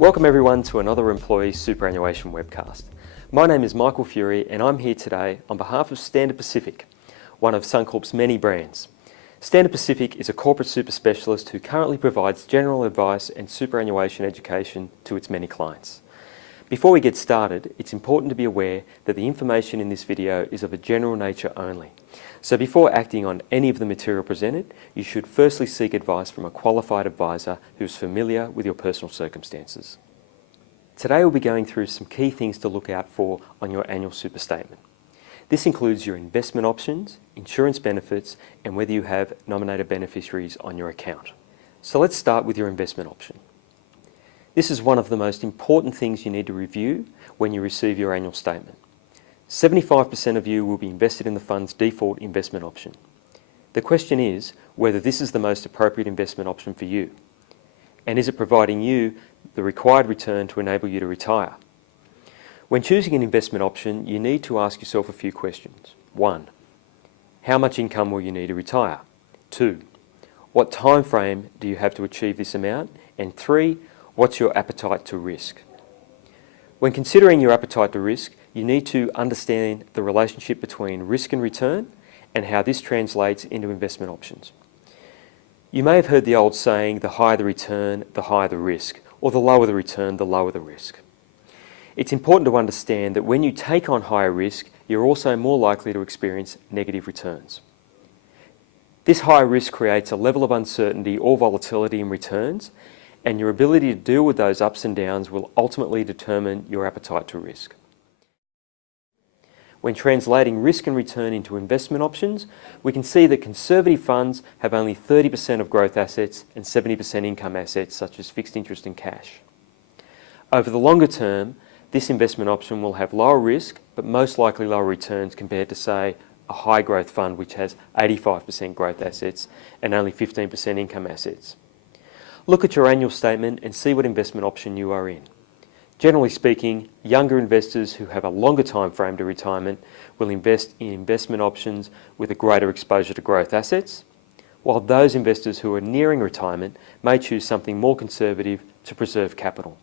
Welcome everyone to another Employee Superannuation Webcast. My name is Michael Furey and I'm here today on behalf of Standard Pacific, one of Suncorp's many brands. Standard Pacific is a corporate super specialist who currently provides general advice and superannuation education to its many clients. Before we get started, it's important to be aware that the information in this video is of a general nature only. So before acting on any of the material presented, you should firstly seek advice from a qualified advisor who is familiar with your personal circumstances. Today we'll be going through some key things to look out for on your annual super statement. This includes your investment options, insurance benefits, and whether you have nominated beneficiaries on your account. So let's start with your investment option. This is one of the most important things you need to review when you receive your annual statement. 75% of you will be invested in the fund's default investment option. The question is whether this is the most appropriate investment option for you. And is it providing you the required return to enable you to retire? When choosing an investment option, you need to ask yourself a few questions. 1. How much income will you need to retire? 2. What time frame do you have to achieve this amount? And 3. What's your appetite to risk? When considering your appetite to risk, you need to understand the relationship between risk and return and how this translates into investment options. You may have heard the old saying, the higher the return, the higher the risk, or the lower the return, the lower the risk. It's important to understand that when you take on higher risk, you're also more likely to experience negative returns. This higher risk creates a level of uncertainty or volatility in returns, and your ability to deal with those ups and downs will ultimately determine your appetite to risk. When translating risk and return into investment options, we can see that conservative funds have only 30% of growth assets and 70% income assets such as fixed interest and cash. Over the longer term, this investment option will have lower risk but most likely lower returns compared to, say, a high growth fund which has 85% growth assets and only 15% income assets. Look at your annual statement and see what investment option you are in. Generally speaking, younger investors who have a longer time frame to retirement will invest in investment options with a greater exposure to growth assets, while those investors who are nearing retirement may choose something more conservative to preserve capital.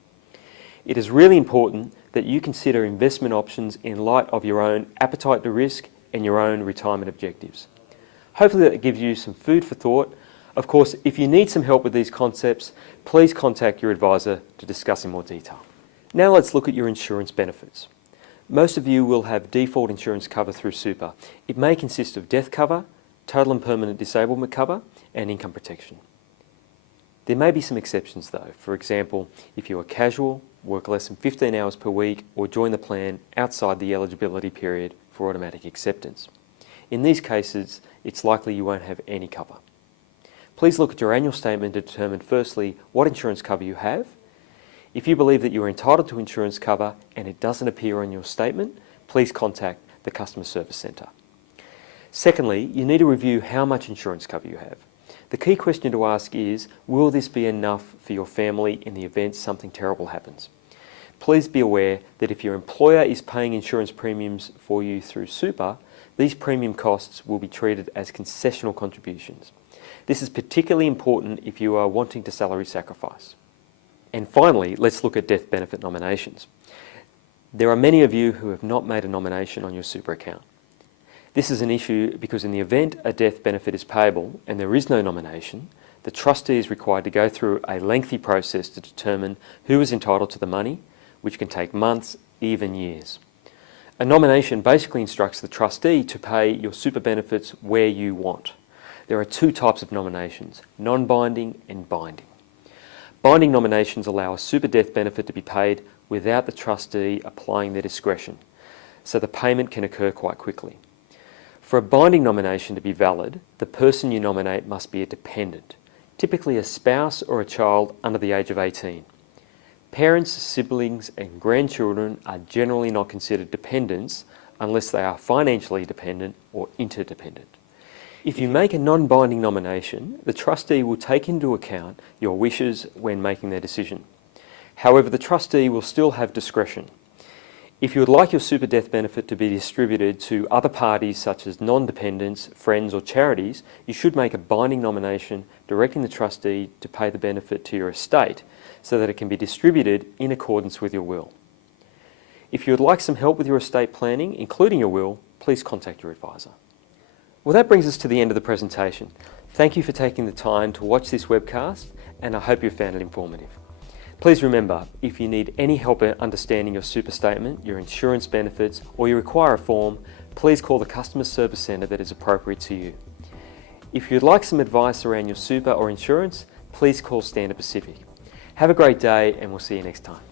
It is really important that you consider investment options in light of your own appetite to risk and your own retirement objectives. Hopefully that gives you some food for thought. Of course, if you need some help with these concepts, please contact your advisor to discuss in more detail. Now let's look at your insurance benefits. Most of you will have default insurance cover through super. It may consist of death cover, total and permanent disablement cover, and income protection. There may be some exceptions though. For example, if you are casual, work less than 15 hours per week, or join the plan outside the eligibility period for automatic acceptance. In these cases, it's likely you won't have any cover. Please look at your annual statement to determine firstly what insurance cover you have. If you believe that you are entitled to insurance cover and it doesn't appear on your statement, please contact the Customer Service Centre. Secondly, you need to review how much insurance cover you have. The key question to ask is, will this be enough for your family in the event something terrible happens? Please be aware that if your employer is paying insurance premiums for you through super, these premium costs will be treated as concessional contributions. This is particularly important if you are wanting to salary sacrifice. And finally, let's look at death benefit nominations. There are many of you who have not made a nomination on your super account. This is an issue because in the event a death benefit is payable and there is no nomination, the trustee is required to go through a lengthy process to determine who is entitled to the money, which can take months, even years. A nomination basically instructs the trustee to pay your super benefits where you want. There are two types of nominations, non-binding and binding. Binding nominations allow a super death benefit to be paid without the trustee applying their discretion, so the payment can occur quite quickly. For a binding nomination to be valid, the person you nominate must be a dependent, typically a spouse or a child under the age of 18. Parents, siblings and grandchildren are generally not considered dependents unless they are financially dependent or interdependent. If you make a non-binding nomination, the trustee will take into account your wishes when making their decision. However, the trustee will still have discretion. If you would like your super death benefit to be distributed to other parties such as non-dependents, friends or charities, you should make a binding nomination directing the trustee to pay the benefit to your estate so that it can be distributed in accordance with your will. If you would like some help with your estate planning, including your will, please contact your advisor. Well, that brings us to the end of the presentation. Thank you for taking the time to watch this webcast, and I hope you found it informative. Please remember, if you need any help understanding your super statement, your insurance benefits, or you require a form, please call the customer service centre that is appropriate to you. If you'd like some advice around your super or insurance, please call Standard Pacific. Have a great day, and we'll see you next time.